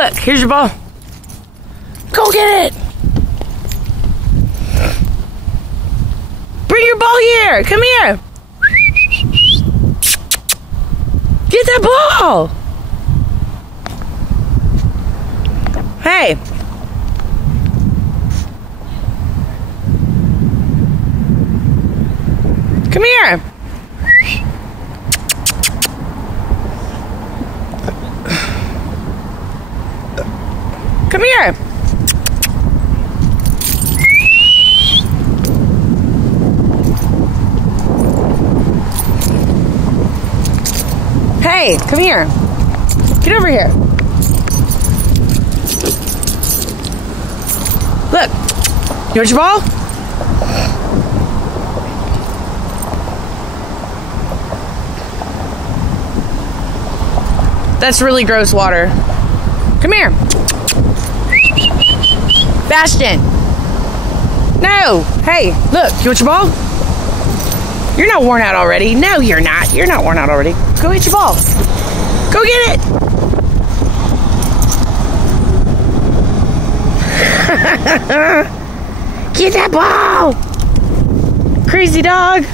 Look, here's your ball. Go get it. Bring your ball here. Come here. Get that ball. Hey. Come here. Come here. Hey, come here. Get over here. Look. You want your ball? That's really gross water. Come here. Bastion. No. Hey, look. You want your ball? You're not worn out already. No, you're not. You're not worn out already. Go get your ball. Go get it. Get that ball. Crazy dog.